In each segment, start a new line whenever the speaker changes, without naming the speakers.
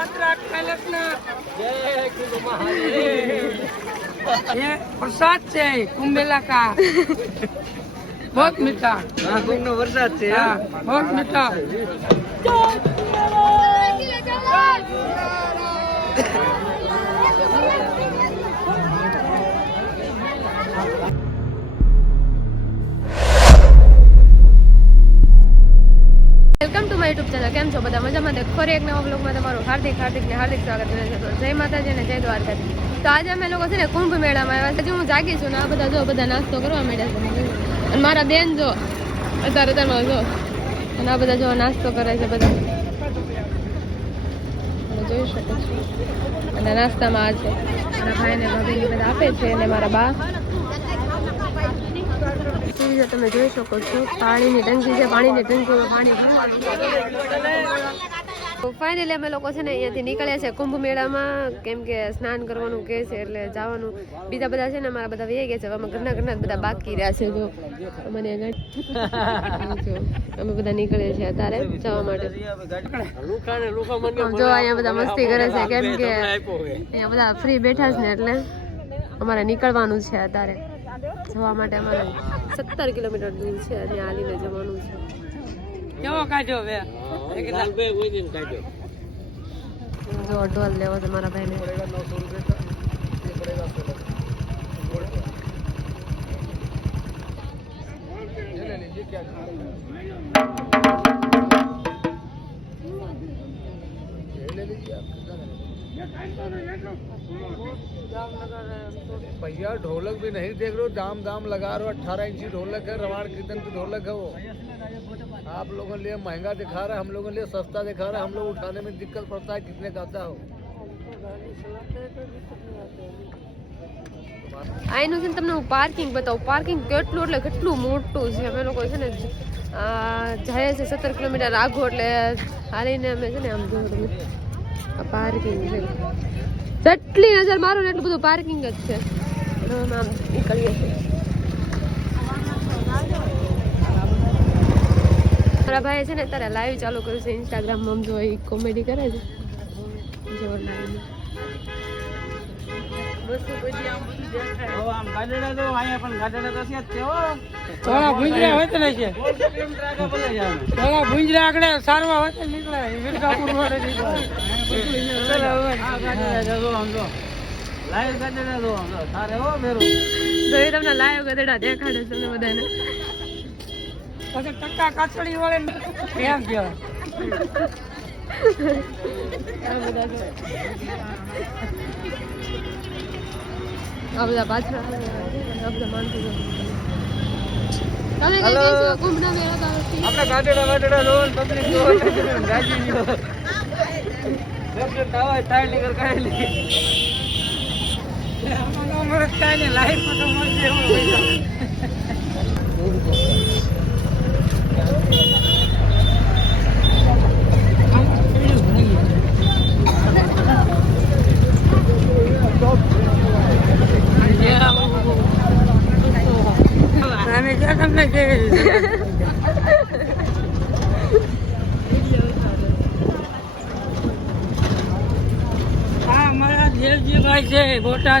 યાત્રા કૈલાસનાથ ये प्रसाद से कुंभेला का बहुत मीठा
હા કુંભ નો વરસાદ છે
हाँ बहुत मीठा
welcome to my YouTube channel કેમ છો બધા? મજામાં? તે ફરી એક નવા બ્લોગમાં તમારું હાર્દિક હાર્દિક ને હાર્દિક સ્વાગત કરે છે. જય માતાજી અને જય દ્વારકાજી તો આજે અમે લોકો છે ને કુંભ મેળામાં આવ્યા છે. હું જાગી છું ને આ બધા જો, બધા નાસ્તો કરવા માંડ્યા છે. અને મારા બેન જો, અત્યારે અત્યારમાં જો. અને આ બધા જો નાસ્તો કરે છે બધા. જોઈ શકો છો. અને નાસ્તામાં આ છે. મારા ભાઈને ભાભીને બધા આપે છે અને મારા બા. તમે જોઈ શકો છો, પાણીની ટંકી છે, પાણીની ટંકીમાં પાણી ફાઇનલી અમે લોકો છે ને અહીંયાથી નીકળ્યા છે કુંભ મેળામાં, કેમ કે સ્નાન કરવાનું કે છે એટલે જવાનું. બીજા બધા છે ને અમારા બધા વહી ગયા છે અમે ઘરના ઘરના બધા બાકી રહ્યા છે. તો મને અમે બધા નીકળીએ છીએ અત્યારે જવા માટે. જો અહીંયા બધા મસ્તી કરે છે, કેમ કે અહીંયા બધા ફ્રી બેઠા છે ને એટલે અમારે નીકળવાનું છે અત્યારે. જવા માટે અમારે સત્તર કિલોમીટર દૂર છે અને આલીને જવાનું છે.
કેવો કાઢ્યો બે
જો ઢોલ લેવો છે મારા ભાઈને.
भैया ढोलक भी नहीं देख रहे हो दाम दाम लगा रहे हो अट्ठारह इंची ढोलक है रवाड़ कीर्तन की ढोलक है वो आप लोगों के लिए महंगा दिखा रहा है हम लोगों के लिए सस्ता दिखा रहा है हम लोग उठाने में दिक्कत पड़ता है कितने का आता हो
આ એનું છે ને તમને હું પાર્કિંગ બતાવું પાર્કિંગ કેટલું એટલે કેટલું મોટું છે અમે લોકો છે ને આ જાય છે સત્તર કિલોમીટર આઘો એટલે હાલીને અમે છે ને આમ જોયું તમે પાર્કિંગ છે. જેટલી નજર મારો ને એટલું બધું પાર્કિંગ જ છે. આમ નીકળીએ ભાઈ છે ને અત્યારે લાઈવ ચાલુ કર્યું છે ઇન્સ્ટાગ્રામમાં આમ જો એ કોમેડી કરે છે. જો live.
થોડા ભૂંજરા નહીં છે થોડા ભૂંજરા આગળ સારવા હોય તો નીકળે મિર્ઝાપુર રોડે
તમને લાઈવ ગધેડા દેખાડે તમને બધાને
પછી ટક્કા કાચડી વળે એમ કહેવાય.
આ બધા જો. આ પાછળ આ બધા માણસો જો. તમે કઈ કહેશો કુંભના મેળા બાબતથી?
આપણે ગાડેડા ગાડેડા લો પબ્લિક લો ગાજી લો તાવા તાળ નીકળ
તો મળશે એવું પૈસા અમે ક્યાં તમને કેવી રીતે હા અમારા દેવજીભાઈ છે બોટાદના ભીમરાજ ટાયલર્સ ના માલિક પુરસ્કાર વાલા
અમે લોકો છે ને પહોંચી ગયા છીએ કુંભના મેળામાં કેમ કે રિક્ષામાં બેસી ગયા હતા કોઈ હાલી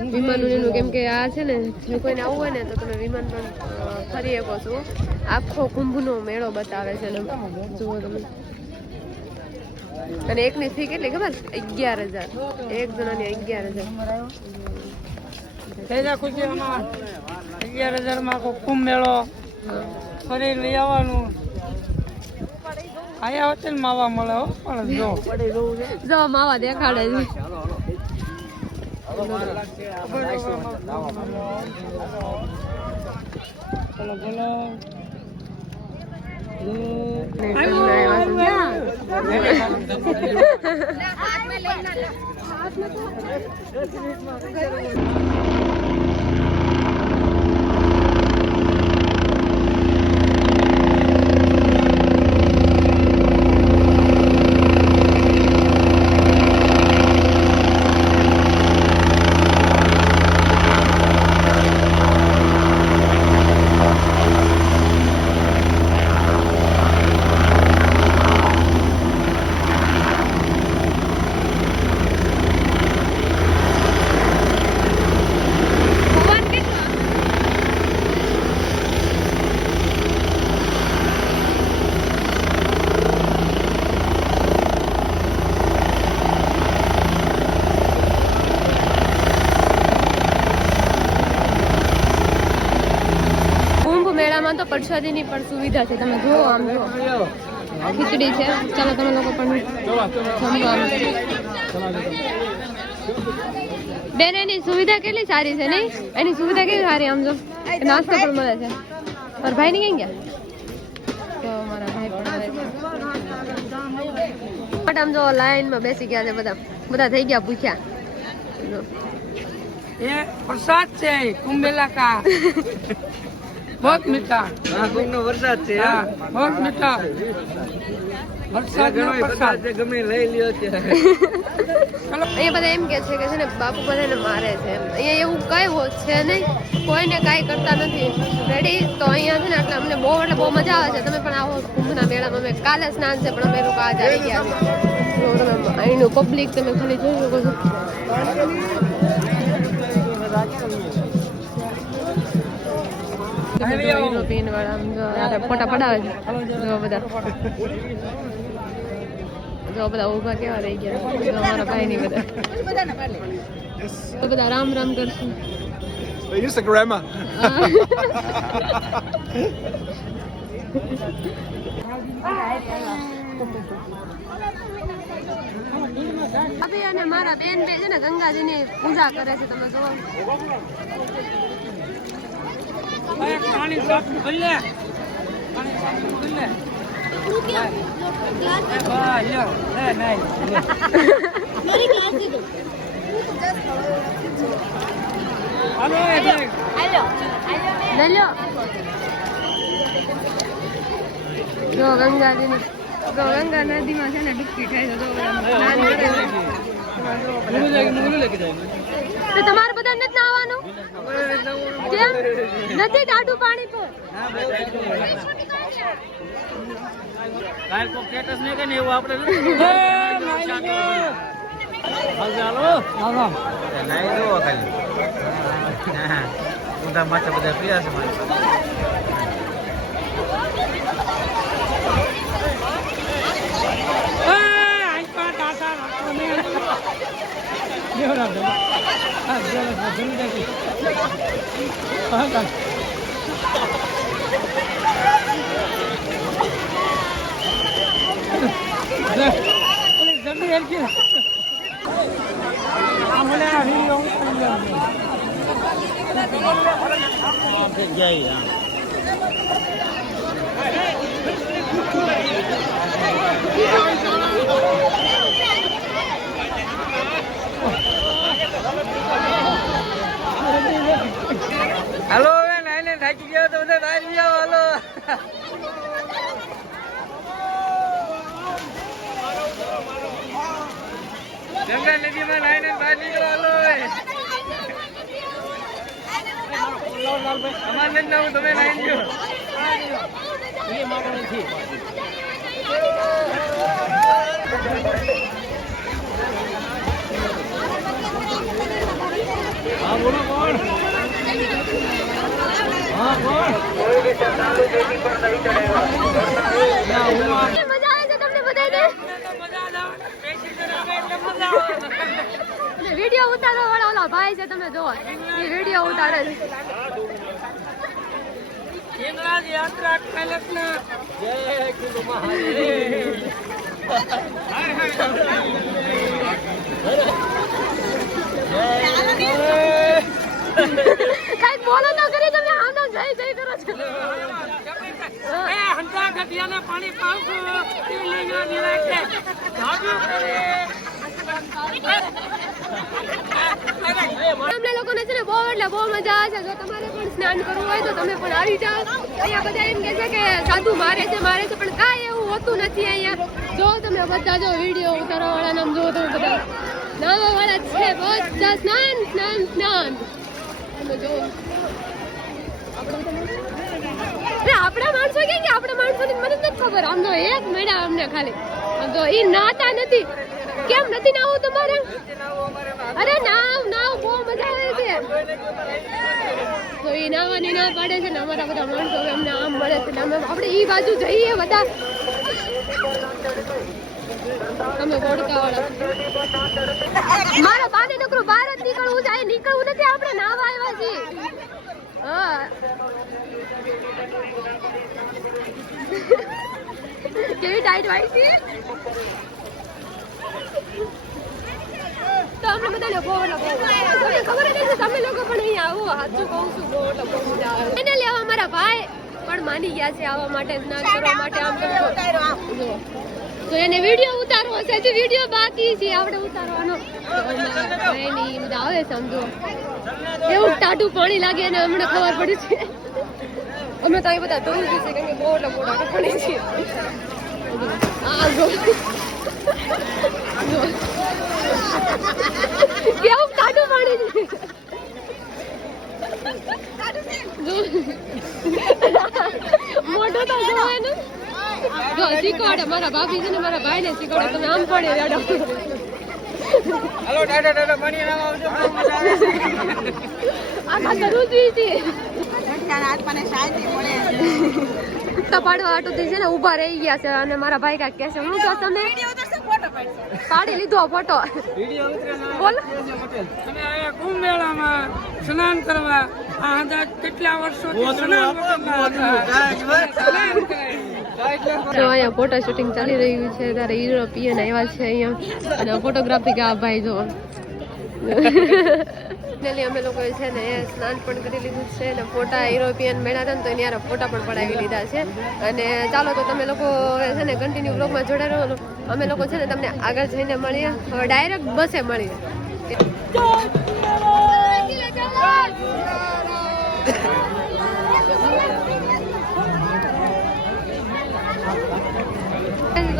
વિમાનનું કેમ કે આ છે ને જો કોઈને આવવું હોય ને તો તમે વિમાન પણ ફરી શકો છો. આખો કુંભનો મેળો બતાવે છે ને. જુઓ તમે. અને એકની ફી કેટલી ખબર? અગિયાર હજાર. એક જણાની અગિયાર હજાર.
અગિયાર હજારમાં આખો કુંભ મેળો. ફરી લઈ આવવાનું. આયા ને માવા મળે હો પણ જો.
જો માવા દેખાડે છે.
બોલો બોલો
આવ્યો, આવ્યો. ભગવાન કેટલા કુંભ મેળામાં તો પ્રસાદીની પણ સુવિધા છે તમે જુઓ આમ જો ખીચડી છે. ચાલો તમે લોકો પણ બેન એની સુવિધા કેટલી સારી છે નહીં? એની સુવિધા કેટલી સારી આમ જો? નાસ્તો પણ મળે છે. પર ભાઈ ની ક્યાં ગયા? પણ આમ જો લાઈનમાં બેસી ગયા છે બધા. બધા થઈ ગયા પૂછ્યા
એ પ્રસાદ છે
કુંભેલા કા. બહુત મીઠા. નો
વરસાદ છે હા
મીઠા. બધા એમ કે છે કે છે ને બાપુ બધાને મારે છે અહીંયા એવું કઈ હોત છે નહીં. કોઈને કાંઈ કરતા નથી. રેડી તો અહીંયા એટલે અમને બહુ એટલે બહુ મજા આવે છે. તમે પણ આવો કુંભના મેળામાં. અમે કાલે સ્નાન છે પણ અમે લોકો આવી ગયા છે અહીંનું પબ્લિક તમે ખાલી જોઈ શકો છો. વાળા ફોટા પડાવે છે. જો બધા. જો બધા ઊભા કેવા રહી ગયા. જો અમારા ભાઈ ની બધા. તો બધા રામ રામ કરશું. અભી અને મારા બેન બે છે ને ગંગાજીની પૂજા કરે છે તમે જોવો.
પાણી સાફ કરી લે પાણી કરી લે
ગંગા નદીમાં છે ને ડૂબકી થાય. તો તમારે બધા નથી નાવાનું કેમ? નથી ટાઢું પાણી તો
એ, નાઈ લ્યો. હાલો.
નાઈ દો ખાલી. ઊંધા માથે બધા પીયા છે મારી.
એ, આઈ પા ટાટા રાખો ને. લ્યો, રામ, રામ. હા, લ્યો, લ્યો, જરૂર લાગી. હા, ચાલ. લે, ઓલી જલ્દી હેરકી. આ મને આ વીડિયો ઉતારી લ્યો.
હાલો હવે નાઈને થાકી ગયા તો બધા નાઈ જાઓ હાલો ગંગા નદીમાં નાઈને બહાર નીકળો હાલો હવે અમારે નથી નાવું તમે નાઈ ગયો
મજા આવે છે તમને બધાને અને વીડિયો ઉતારવા વાળા ઓલા ભાઈ છે તમે જોવો એ વીડિયો ઉતારે છે.
હિંગળાજ યાત્રા કલેક્ટર
કઈ બોલો ન કરી તમે કરે અમને લોકોને છે ને બહુ એટલે બહુ મજા આવે છે. જો તમારે પણ સ્નાન કરવું હોય તો તમે પણ આવી જાઓ. અહીંયા બધા એમ કહે છે કે સાધુ મારે છે મારે છે, પણ કાંઈ એવું હોતું નથી અહીંયા. જો તમે બધા જો વીડિયો ઉતારવા નામ જો તમે બધા. નાવાવાળા છે બધા. સ્નાન સ્નાન સ્નાન. આપણા માણસો કે આપણા માણસોની મને નથી ખબર. આમ તો એક મળ્યા અમને ખાલી. આમ તો એ નાતા નથી. કેમ? નથી નાવો તમારે? અરે નાવ નાવ, બહુ મજા આવે છે. તો ઈ નાવાની ના પાડે છે ને અમારા બધા માણસો અમને આમ મળે છે અમે આપણે એ બાજુ જઈએ બધા. તમે વોડકા વાળા મારા બાને નકરું બહાર જ નીકળવું જાય નીકળવું નથી, આપણે નાવા આવ્યા છીએ. હા. કેવી ટાઈટ વાઈ છે? તો અમને બધાને બહુ એટલે બહુ મજા આવે. તમને ખબર જ હશે, તમે લોકો પણ અહીં આવો. સાચું કહું છું બહુ એટલે બહુ મજા આવે. એને લેવા મારા ભાઈ પણ માની ગયા છે આવવા માટે સ્નાન કરવા માટે આમ જો. તો એને વીડિયો ઉતારવો છે હજી વીડિયો બાકી છે આપણે ઉતારવાનો. તો બધા આવે સમજો. એવું ટાટું પાણી લાગે અને હમણાં ખબર પડી છે. અમે તો બધા ધોઈ છે કેમ કે બહુ બહુ પાણી છે. આ. કેવું ટાટું પાણી છે તો જોવે ને. જો શીખવાડે. મારા ભાભી છે ને મારા ભાઈ ને શીખવાડે. તમે આમ પડે રેડો.
હાલો ટાટા ટાટા પાણી આવજો. બહુ મજા આવે
આખા કરું છું છે તો પાડવા છે ને ઊભા રહી ગયા છે. અને મારા ભાઈ કાંઈક કહે છે હું કહો તમે પાડી લીધો ફોટો બોલ.
અને અહીંયા કુંભ મેળામાં સ્નાન કરવા આ કેટલા કરે.
તો અહીંયા ફોટો શૂટિંગ ચાલી રહ્યું છે ત્યારે યુરોપિયન આવ્યા છે અહીંયા. અને ફોટોગ્રાફી કે આ ભાઈ જો. ફાઇનલી અમે લોકોએ છે ને એ સ્નાન પણ કરી લીધું છે અને ફોટા યુરોપિયન મેળા હતા ને તો એની યાર ફોટા પણ પડાવી લીધા છે. અને ચાલો તો તમે લોકો છે ને કન્ટિન્યુ બ્લોગમાં જોડાઈ રહો. અમે લોકો છે ને તમને આગળ જઈને મળીએ. હવે ડાયરેક્ટ બસે મળીએ.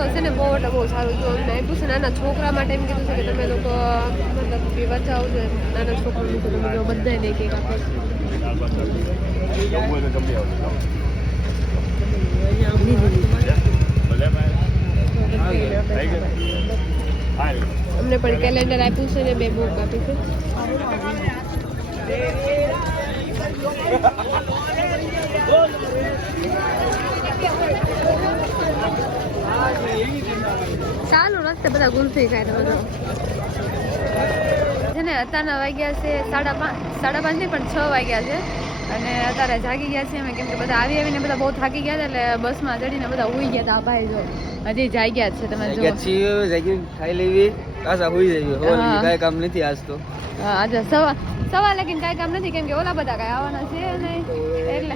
તો છે ને બહુ એટલે બહુ સારું જો અમને. આપ્યું છે નાના છોકરા માટે એમ કીધું છે કે તમે લોકો, મતલબ કે બચાવજો. નાના છોકરાનું તો તમે જો બધાને અમને પણ કેલેન્ડર આપ્યું છે ને, બે બુક આપી છે. બધા ગુલ્ફી ખાય તમે જો છે ને અત્યારના વાગ્યા છે સાડા પાંચ સાડા પાંચ નહીં પણ છ વાગ્યા છે. અને અત્યારે જાગી ગયા છે અમે કેમ કે બધા આવી આવીને બધા બહુ થાકી ગયા હતા એટલે બસમાં ચડીને બધા ઉઈ ગયા હતા. ભાઈ જો હજી જાગ્યા છે તમે જો
ખાઈ લેવી પાછા હોઈ જઈએ. કાંઈ કામ નથી આજ તો.
આજે સવા સવા લગીને કાંઈ કામ નથી કેમ કે ઓલા બધા કાંઈ આવવાના છે નહીં. એટલે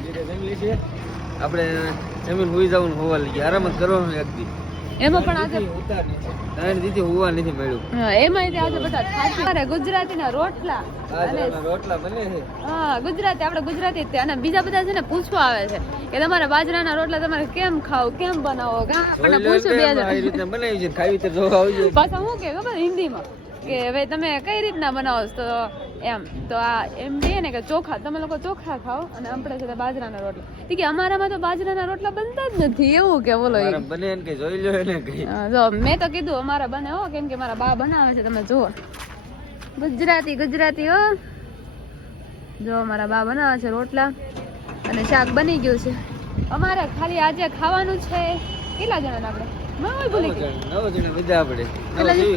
આપણે જમીન હોઈ જવું હોવા લઈ આરામ જ કરવાનું એક દી.
એમાં પણ આજે
ત્રણ દીધી હોવા નથી મળ્યું.
હા, એમાંય આજે બધા થાકી ગુજરાતી ના રોટલા અને
રોટલા બને છે.
હા ગુજરાતી આપણે ગુજરાતી અને બીજા બધા છે ને પૂછવા આવે છે કે તમારા બાજરાના રોટલા તમારે કેમ ખાવ કેમ બનાવો? કા આપણને પૂછ્યું બે
આવી રીતે બનાવી છે ખાવી તો આવજો.
પાછા હું કે ખબર હિન્દીમાં? કે હવે તમે કઈ રીતના બનાવો? તો એમ. તો આ એમ કહે ને કે ચોખા તમે લોકો ચોખા ખાઓ અને આપણે છે બાજરાના રોટલા. ઠીક કે અમારામાં તો બાજરાના રોટલા બનતા જ નથી એવું કે બોલો.
બને ને કઈ જોઈ લો એને કઈ.
જો મેં તો કીધું અમારા બને હો કેમ કે મારા બા બનાવે છે તમે જુઓ. ગુજરાતી ગુજરાતી હો. જો મારા બા બનાવે છે રોટલા અને શાક બની ગયું છે. અમારે ખાલી આજે ખાવાનું છે. કેટલા જણા આપણે? મેં ભૂલી ગઈ
નવ જણા બધા આપણે.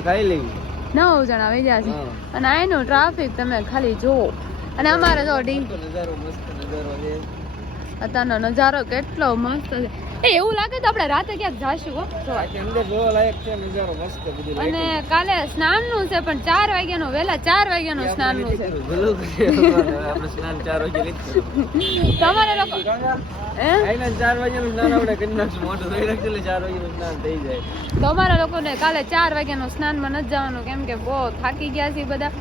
ખાઈ લેવી.
નવ જણા વહી ગયા છે. અને આનું ટ્રાફિક તમે ખાલી જુઓ. અને અમારે
તો
અત્યારનો નજારો કેટલો મસ્ત છે. એ એવું લાગે તો આપણે રાતે ક્યાંક જાશું હો. જોવા.
અંદર જોવા લાયક છે નજારો મસ્ત બધું
અને કાલે સ્નાનનું છે પણ ચાર વાગ્યાનું વહેલા ચાર વાગ્યા સ્નાનનું છે.
આપણે સ્નાન વાગે
તમારે લોકો હે?
આઈના ચાર વાગ્યાનું સ્નાન આપણે કરી નાખશું. મોટું થઈ નાખશું એટલે ચાર વાગ્યાનું સ્નાન થઈ જાય.
તમારા લોકોને કાલે ચાર વાગ્યાનું સ્નાનમાં નથી જવાનું કેમ કે બહુ થાકી ગયા છે બધા.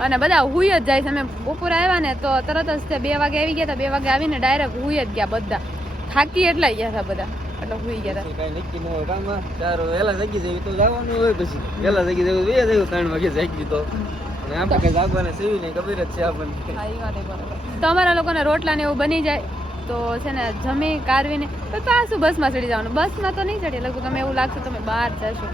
અને બધા હુઈ જ જાય છે. અમે બપોરે આવ્યા ને તો તરત જ બે વાગે આવી ગયા હતા. બે વાગે આવીને ડાયરેક્ટ હુઈ જ ગયા બધા. થાકી એટલા ગયા હતા બધા. એટલે સુઈ ગયા હતા
કઈ નક્કી ન હોય કામ ચાર વહેલા જાગી જવી તો જવાનું હોય પછી. વેલા જાગી જવું બે જવું ત્રણ વાગે જાગી
તો. અમારા લોકોને રોટલા ને એવું બની જાય. તો છે ને જમી કારવીને તો પાછું બસમાં ચડી જવાનું. બસમાં તો નહીં ચડીએ લગભગ તમે એવું લાગશે તમે બહાર જશો.